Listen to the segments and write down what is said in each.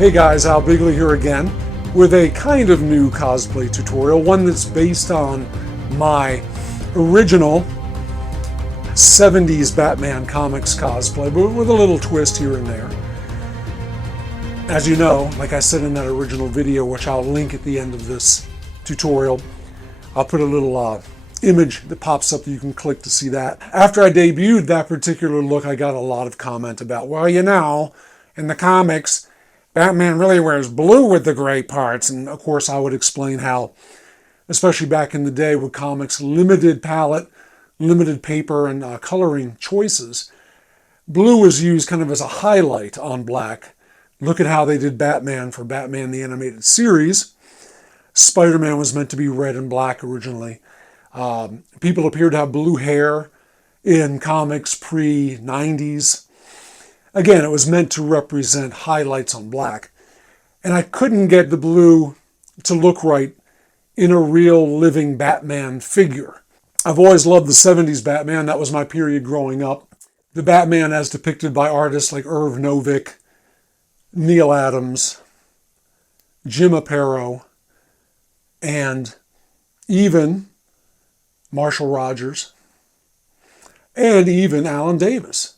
Hey guys, Al Bigley here again with a kind of new cosplay tutorial, one that's based on my original 70s Batman comics cosplay, but with a little twist here and there. As you know, like I said in that original video, which I'll link at the end of this tutorial, I'll put a little image that pops up that you can click to see that. After I debuted that particular look, I got a lot of comment about, well, you know, in the comics, Batman really wears blue with the gray parts. And of course, I would explain how, especially back in the day with comics, limited palette, limited paper, and coloring choices, blue was used kind of as a highlight on black. Look at how they did Batman for Batman the Animated Series. Spider-Man was meant to be red and black originally. People appeared to have blue hair in comics pre-90s. Again, it was meant to represent highlights on black. And I couldn't get the blue to look right in a real living Batman figure. I've always loved the 70s Batman. That was my period growing up. The Batman as depicted by artists like Irv Novick, Neil Adams, Jim Aparo, and even Marshall Rogers, and even Alan Davis.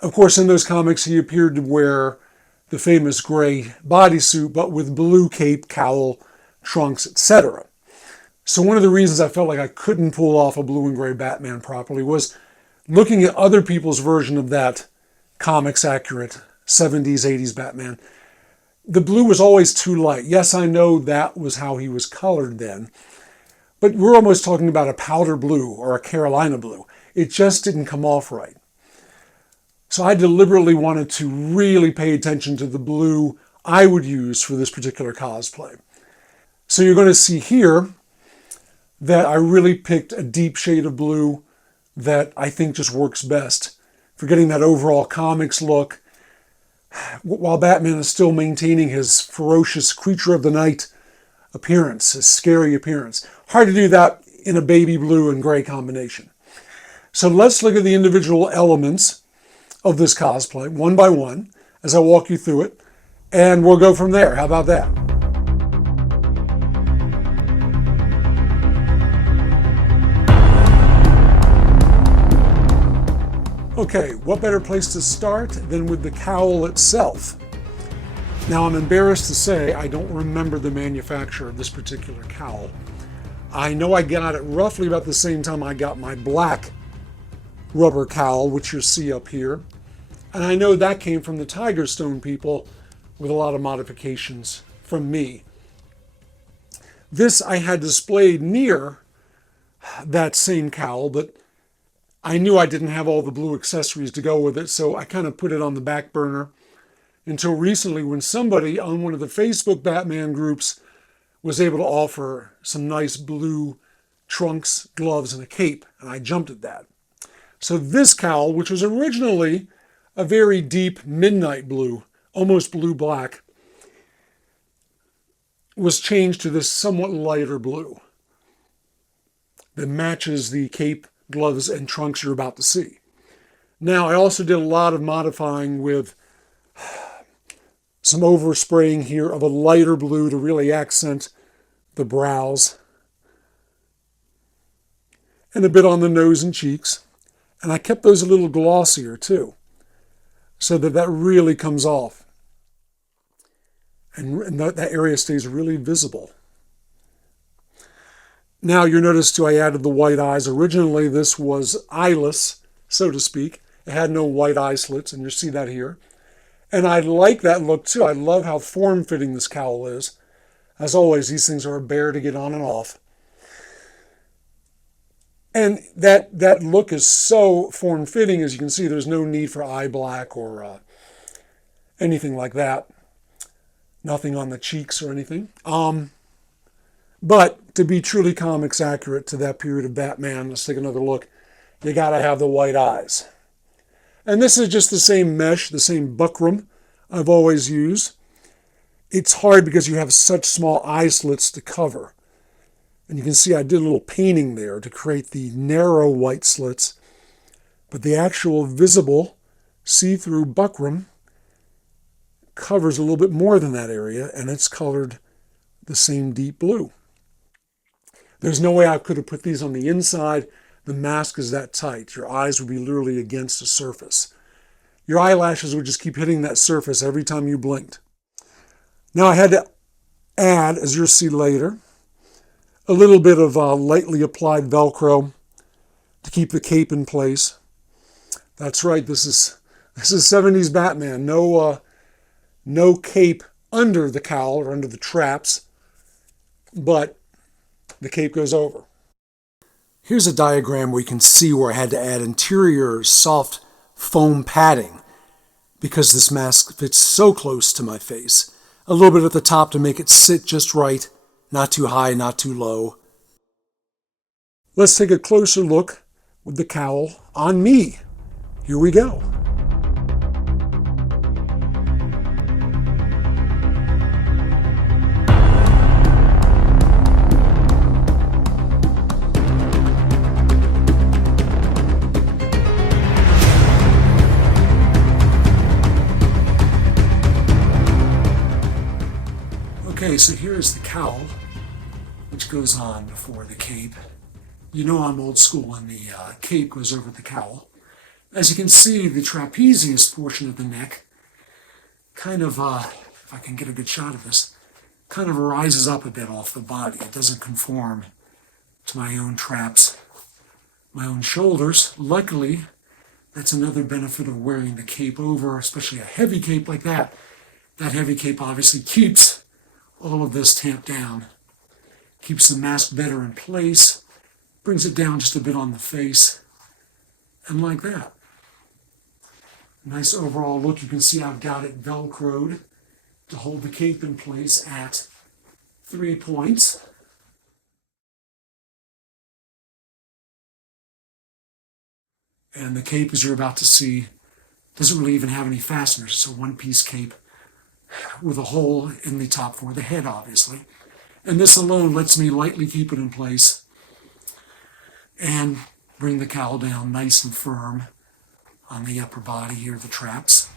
Of course, in those comics, he appeared to wear the famous gray bodysuit, but with blue cape, cowl, trunks, etc. So one of the reasons I felt like I couldn't pull off a blue and gray Batman properly was looking at other people's version of that comics accurate 70s, 80s Batman. The blue was always too light. Yes, I know that was how he was colored then, but we're almost talking about a powder blue or a Carolina blue. It just didn't come off right. So I deliberately wanted to really pay attention to the blue I would use for this particular cosplay. So you're going to see here that I really picked a deep shade of blue that I think just works best for getting that overall comics look, while Batman is still maintaining his ferocious creature of the night appearance, his scary appearance. Hard to do that in a baby blue and gray combination. So let's look at the individual elements of this cosplay, one by one, as I walk you through it, and we'll go from there. How about that? Okay, what better place to start than with the cowl itself? Now, I'm embarrassed to say I don't remember the manufacturer of this particular cowl. I know I got it roughly about the same time I got my black rubber cowl, which you see up here. And I know that came from the Tiger Stone people with a lot of modifications from me. This I had displayed near that same cowl, but I knew I didn't have all the blue accessories to go with it, so I kind of put it on the back burner until recently when somebody on one of the Facebook Batman groups was able to offer some nice blue trunks, gloves, and a cape, and I jumped at that. So this cowl, which was originally a very deep midnight blue, almost blue-black, was changed to this somewhat lighter blue that matches the cape, gloves, and trunks you're about to see. Now, I also did a lot of modifying with some overspraying here of a lighter blue to really accent the brows, and a bit on the nose and cheeks. And I kept those a little glossier too, so that really comes off. And that area stays really visible. Now you notice too, I added the white eyes. Originally this was eyeless, so to speak. It had no white eye slits, and you see that here. And I like that look too. I love how form-fitting this cowl is. As always, these things are a bear to get on and off. And that look is so form-fitting, as you can see, there's no need for eye black or anything like that. Nothing on the cheeks or anything. But to be truly comics accurate to that period of Batman, let's take another look, you gotta have the white eyes. And this is just the same mesh, the same buckram I've always used. It's hard because you have such small eye slits to cover. And you can see I did a little painting there to create the narrow white slits. But the actual visible see-through buckram covers a little bit more than that area, and it's colored the same deep blue. There's no way I could have put these on the inside. The mask is that tight. Your eyes would be literally against the surface. Your eyelashes would just keep hitting that surface every time you blinked. Now I had to add, as you'll see later, a little bit of lightly applied Velcro to keep the cape in place. That's right, this is 70s Batman. No cape under the cowl or under the traps, but the cape goes over. Here's a diagram where you can see where I had to add interior soft foam padding because this mask fits so close to my face. A little bit at the top to make it sit just right, not too high, not too low. Let's take a closer look with the cowl on me. Here we go. Okay, so here's the cowl, which goes on before the cape. You know I'm old school, and the cape goes over the cowl. As you can see, the trapezius portion of the neck kind of, if I can get a good shot of this, kind of rises up a bit off the body. It doesn't conform to my own traps, my own shoulders. Luckily, that's another benefit of wearing the cape over, especially a heavy cape like that. That heavy cape obviously keeps all of this tamped down, keeps the mask better in place, brings it down just a bit on the face, and like that. Nice overall look. You can see I've got it Velcroed to hold the cape in place at 3 points. And the cape, as you're about to see, doesn't really even have any fasteners. It's a one-piece cape with a hole in the top for the head, obviously. And this alone lets me lightly keep it in place and bring the cowl down nice and firm on the upper body here, the traps.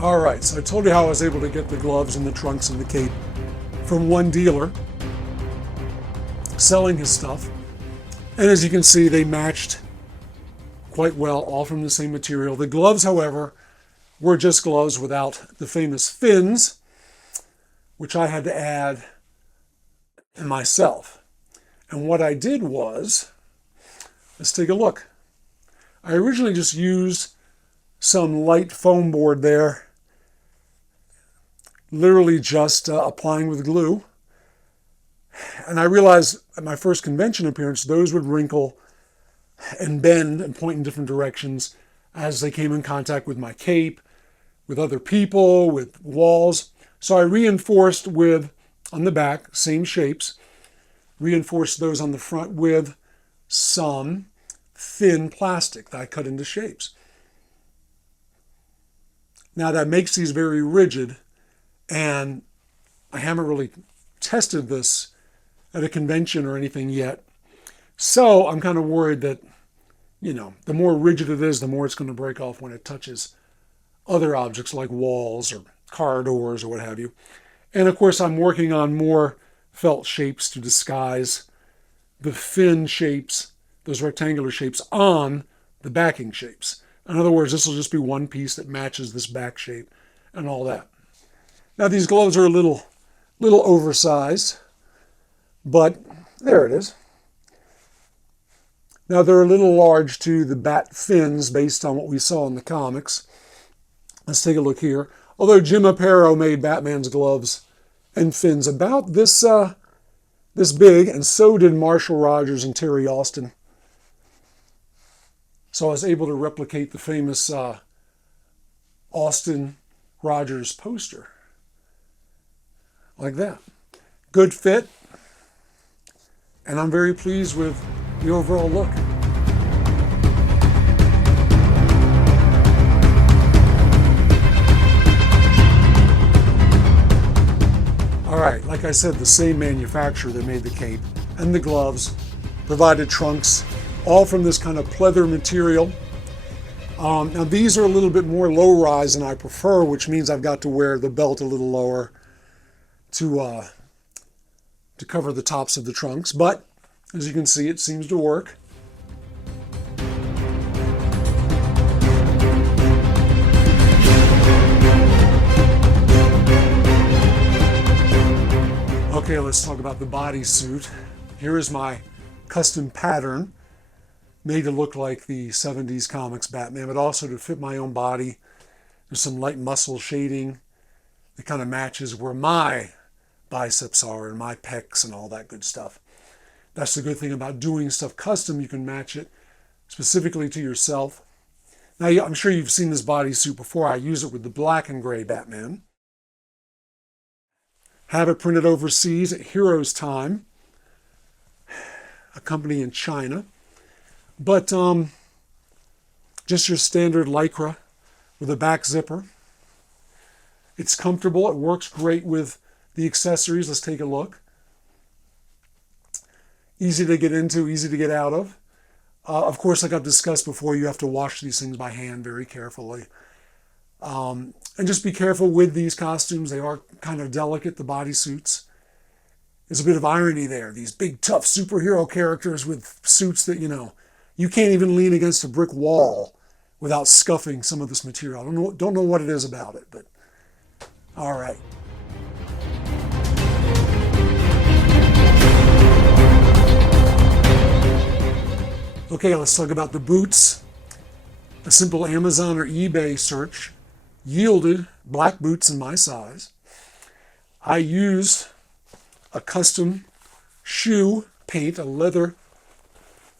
All right, so I told you how I was able to get the gloves and the trunks and the cape from one dealer selling his stuff. And as you can see, they matched quite well, all from the same material. The gloves, however, were just gloves without the famous fins, which I had to add myself. And what I did was, let's take a look. I originally just used some light foam board there, literally just applying with glue. And I realized at my first convention appearance, those would wrinkle and bend and point in different directions as they came in contact with my cape, with other people, with walls. So I reinforced with, on the back, same shapes, reinforced those on the front with some thin plastic that I cut into shapes. Now that makes these very rigid, and I haven't really tested this at a convention or anything yet. So I'm kind of worried that, the more rigid it is, the more it's going to break off when it touches other objects like walls or car doors or what have you. And of course, I'm working on more felt shapes to disguise the fin shapes, those rectangular shapes, on the backing shapes. In other words, this will just be one piece that matches this back shape and all that. Now these gloves are a little oversized, but there it is. Now they're a little large to the bat fins based on what we saw in the comics. Let's take a look here. Although Jim Aparo made Batman's gloves and fins about this big, and so did Marshall Rogers and Terry Austin. So I was able to replicate the famous Austin Rogers poster. Like that. Good fit. And I'm very pleased with the overall look. right, like I said, the same manufacturer that made the cape and the gloves provided trunks, all from this kind of pleather material. Now these are a little bit more low-rise than I prefer, which means I've got to wear the belt a little lower to cover the tops of the trunks. But as you can see, it seems to work. Okay, let's talk about the bodysuit. Here is my custom pattern, made to look like the 70s comics Batman, but also to fit my own body. There's some light muscle shading that kind of matches where my biceps are and my pecs and all that good stuff. That's the good thing about doing stuff custom. You can match it specifically to yourself. Now, I'm sure you've seen this bodysuit before. I use it with the black and gray Batman. Have it printed overseas at Heroes Time, a company in China. But just your standard Lycra with a back zipper. It's comfortable. It works great with the accessories. Let's take a look. Easy to get into, easy to get out of. Of course, like I've discussed before, you have to wash these things by hand very carefully. And just be careful with these costumes. They are kind of delicate, the bodysuits. There's a bit of irony there. These big, tough superhero characters with suits that, you can't even lean against a brick wall without scuffing some of this material. I don't know what it is about it, but all right. Okay, let's talk about the boots. A simple Amazon or eBay search yielded black boots in my size. I used a custom shoe paint, a leather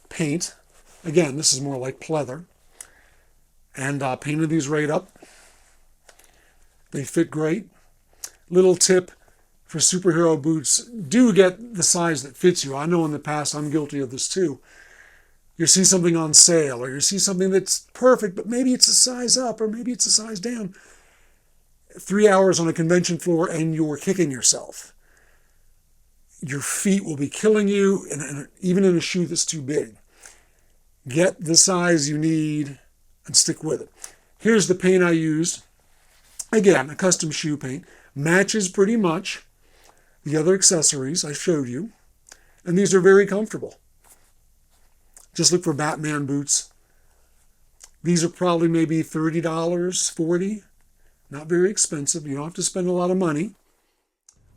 paint. Again, this is more like pleather. And painted these right up. They fit great. Little tip for superhero boots, do get the size that fits you. I know in the past I'm guilty of this too. You see something on sale, or you see something that's perfect, but maybe it's a size up, or maybe it's a size down. 3 hours on a convention floor and you're kicking yourself. Your feet will be killing you, and even in a shoe that's too big. Get the size you need and stick with it. Here's the paint I used. Again, a custom shoe paint. Matches pretty much the other accessories I showed you. And these are very comfortable. Just look for Batman boots. These are probably maybe $30, $40. Not very expensive. You don't have to spend a lot of money.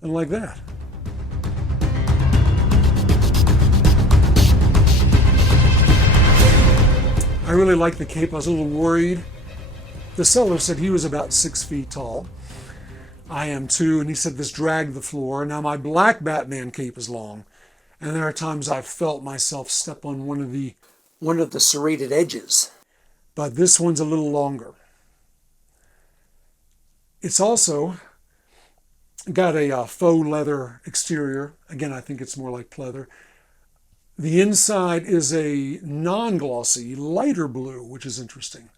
And like that. I really like the cape. I was a little worried. The seller said he was about 6 feet tall. I am too, and he said this dragged the floor. Now my black Batman cape is long, and there are times I've felt myself step on one of the serrated edges. But this one's a little longer. It's also got a faux leather exterior. Again, I think it's more like pleather. The inside is a non-glossy, lighter blue, which is interesting.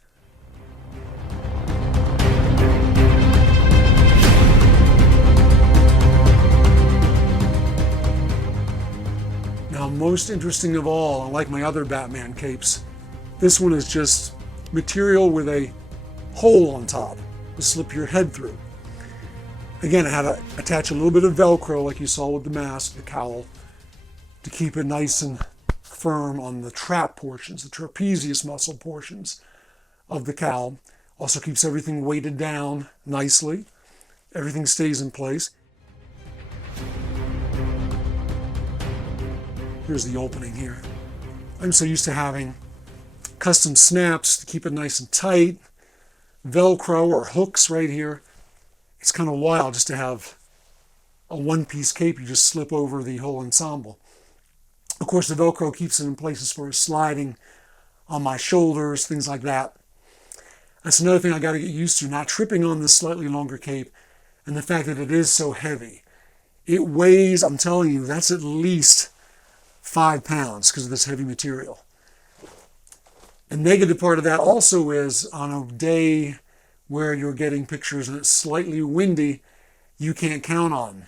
Now, most interesting of all, unlike my other Batman capes, this one is just material with a hole on top to slip your head through. Again, I had to attach a little bit of Velcro like you saw with the mask, the cowl, to keep it nice and firm on the trap portions, the trapezius muscle portions of the cowl. Also keeps everything weighted down nicely. Everything stays in place. Here's the opening here. I'm so used to having custom snaps to keep it nice and tight, Velcro or hooks right here. It's kind of wild just to have a one-piece cape you just slip over the whole ensemble. Of course, the Velcro keeps it in place as far as sliding on my shoulders, things like that. That's another thing I got to get used to, not tripping on this slightly longer cape, and the fact that it is so heavy. It weighs, I'm telling you, that's at least 5 pounds because of this heavy material. The negative part of that also is on a day where you're getting pictures and it's slightly windy, you can't count on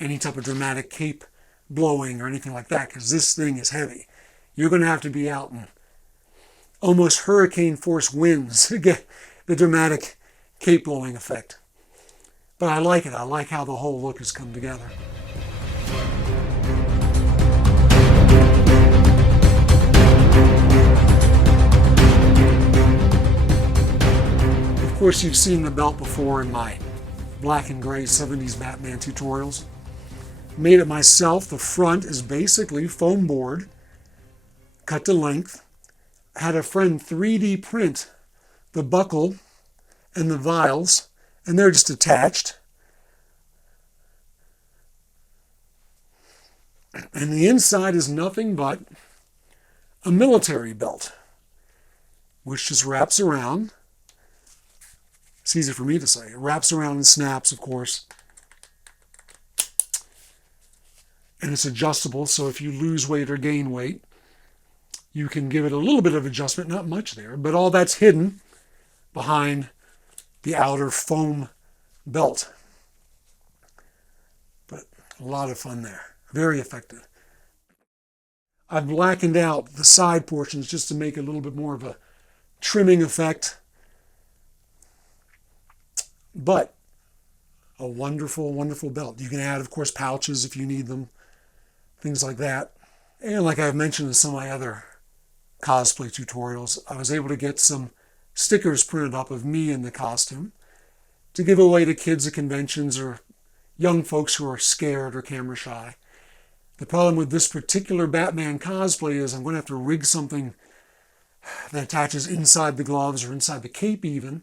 any type of dramatic cape blowing or anything like that, because this thing is heavy. You're going to have to be out in almost hurricane force winds to get the dramatic cape blowing effect. But I like it. I like how the whole look has come together. Of course, you've seen the belt before in my black and gray 70s Batman tutorials. Made it myself. The front is basically foam board, cut to length. Had a friend 3D print the buckle and the vials, and they're just attached. And the inside is nothing but a military belt, which just wraps around. It's easy for me to say. It wraps around and snaps, of course. And it's adjustable, so if you lose weight or gain weight, you can give it a little bit of adjustment, not much there, but all that's hidden behind the outer foam belt. But a lot of fun there. Very effective. I've blackened out the side portions just to make a little bit more of a trimming effect. But a wonderful, wonderful belt. You can add, of course, pouches if you need them, things like that. And like I've mentioned in some of my other cosplay tutorials, I was able to get some stickers printed up of me in the costume to give away to kids at conventions or young folks who are scared or camera shy. The problem with this particular Batman cosplay is I'm going to have to rig something that attaches inside the gloves or inside the cape even,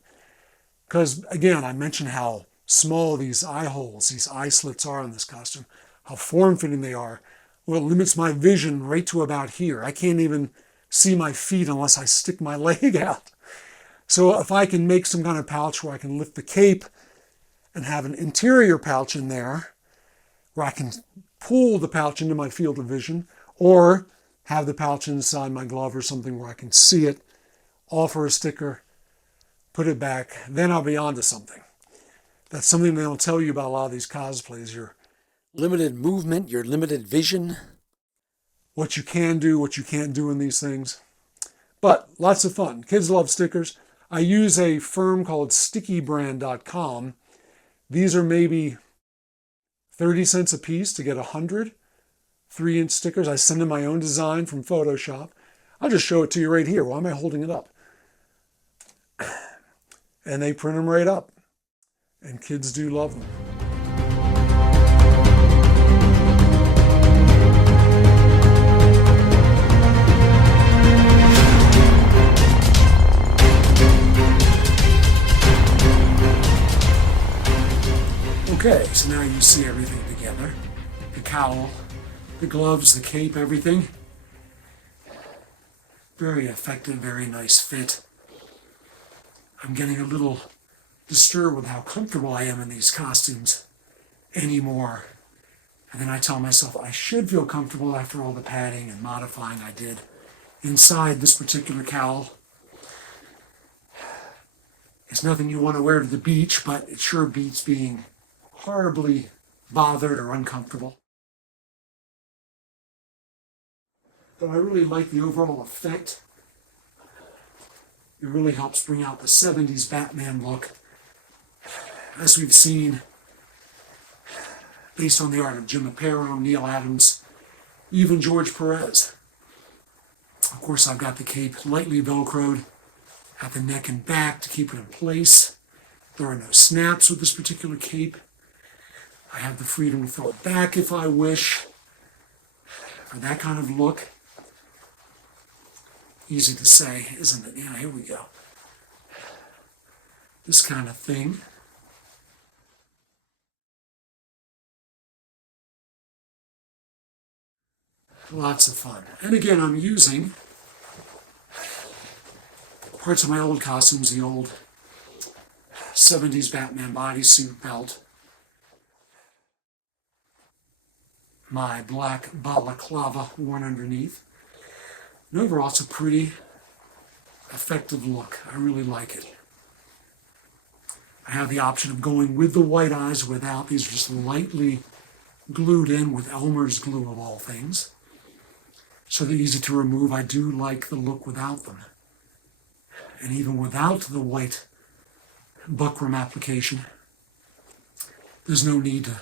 because again, I mentioned how small these eye holes, these eye slits are in this costume, how form-fitting they are. Well, it limits my vision right to about here. I can't even see my feet unless I stick my leg out. So if I can make some kind of pouch where I can lift the cape and have an interior pouch in there where I can pull the pouch into my field of vision, or have the pouch inside my glove or something where I can see it, offer a sticker, put it back, then I'll be on to something. That's something they don't tell you about a lot of these cosplays. Your limited movement, your limited vision, what you can do, what you can't do in these things. But lots of fun. Kids love stickers. I use a firm called stickybrand.com. These are maybe 30 cents a piece to get 100 3-inch stickers. I send them my own design from Photoshop. I'll just show it to you right here. Why am I holding it up? And they print them right up. And kids do love them. Okay, so now you see everything together. The cowl, the gloves, the cape, everything. Very effective, very nice fit. I'm getting a little disturbed with how comfortable I am in these costumes anymore. And then I tell myself I should feel comfortable after all the padding and modifying I did inside this particular cowl. It's nothing you want to wear to the beach, but it sure beats being horribly bothered or uncomfortable. But I really like the overall effect. It really helps bring out the 70s Batman look. As we've seen, based on the art of Jim Aparo, Neil Adams, even George Perez. Of course, I've got the cape lightly velcroed at the neck and back to keep it in place. There are no snaps with this particular cape. I have the freedom to throw it back if I wish, for that kind of look. Easy to say, isn't it? Yeah, here we go. This kind of thing. Lots of fun. And again, I'm using parts of my old costumes, the old 70s Batman bodysuit belt, my black balaclava worn underneath. And overall, it's a pretty effective look. I really like it. I have the option of going with the white eyes without. These are just lightly glued in with Elmer's glue of all things. So they're easy to remove. I do like the look without them. And even without the white buckram application, there's no need to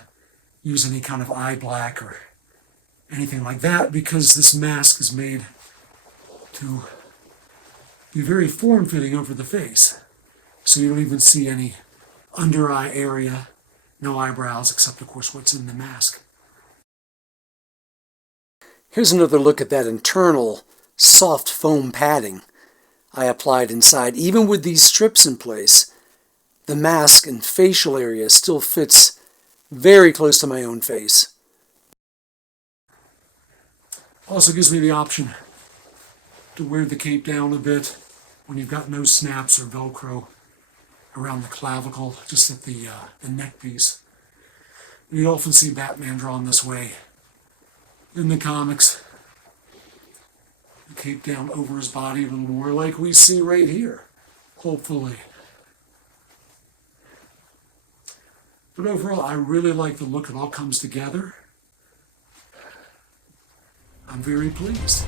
use any kind of eye black or anything like that, because this mask is made to be very form-fitting over the face. So you don't even see any under eye area, no eyebrows, except of course what's in the mask. Here's another look at that internal soft foam padding I applied inside. Even with these strips in place, the mask and facial area still fits very close to my own face. Also gives me the option to wear the cape down a bit when you've got no snaps or Velcro around the clavicle, just at the neck piece. You often see Batman drawn this way in the comics. The cape down over his body a little more, like we see right here, hopefully. But overall, I really like the look. It all comes together. I'm very pleased.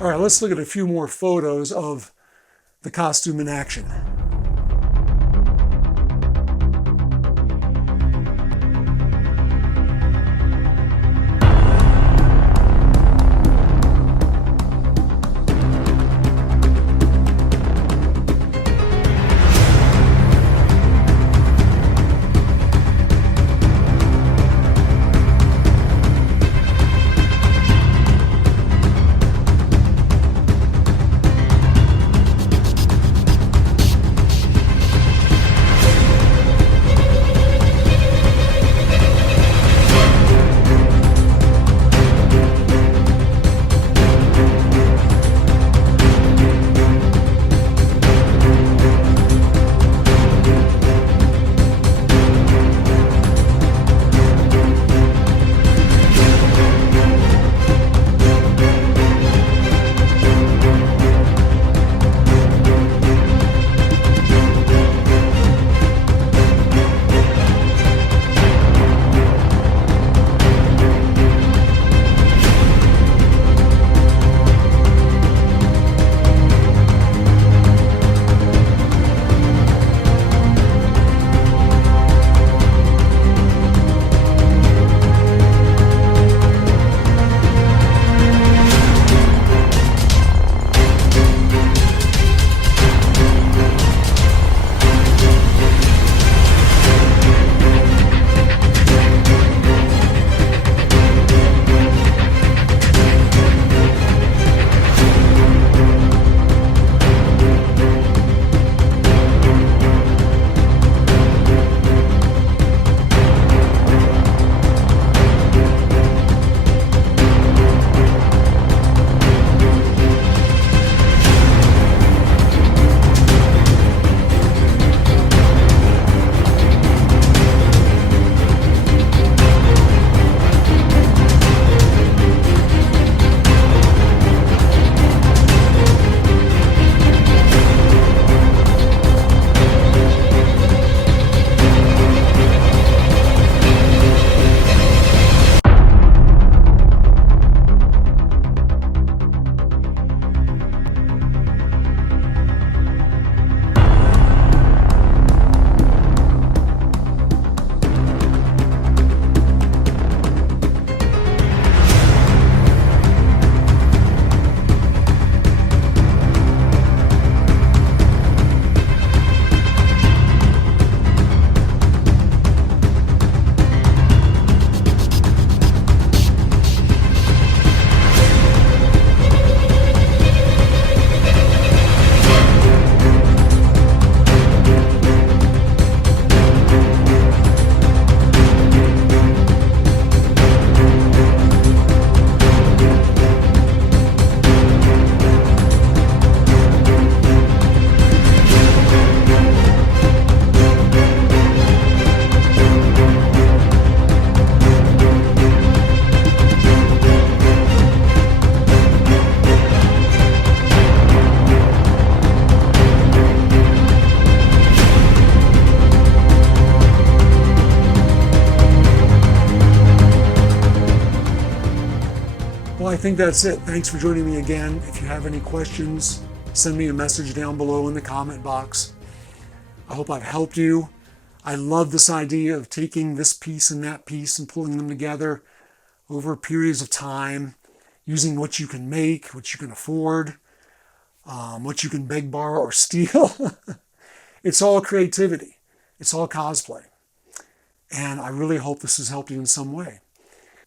All right, let's look at a few more photos of the costume in action. think that's it. Thanks for joining me again. If you have any questions, send me a message down below in the comment box. I hope I've helped you. I love this idea of taking this piece and that piece and pulling them together over periods of time, using what you can make, what you can afford, what you can beg, borrow, or steal. It's all creativity. It's all cosplay. And I really hope this has helped you in some way.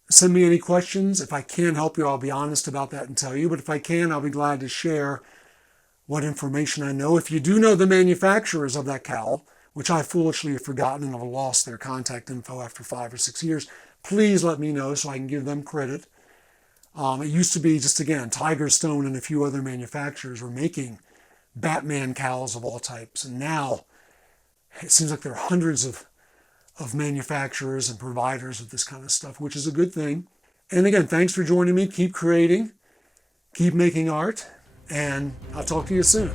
Send me any questions. If I can't help you, I'll be honest about that and tell you. But if I can, I'll be glad to share what information I know. If you do know the manufacturers of that cowl, which I foolishly have forgotten and have lost their contact info after 5 or 6 years, please let me know so I can give them credit. It used to be just, again, Tiger Stone and a few other manufacturers were making Batman cowls of all types. And now it seems like there are hundreds of manufacturers and providers of this kind of stuff, which is a good thing. And again, thanks for joining me. Keep creating, keep making art, and I'll talk to you soon.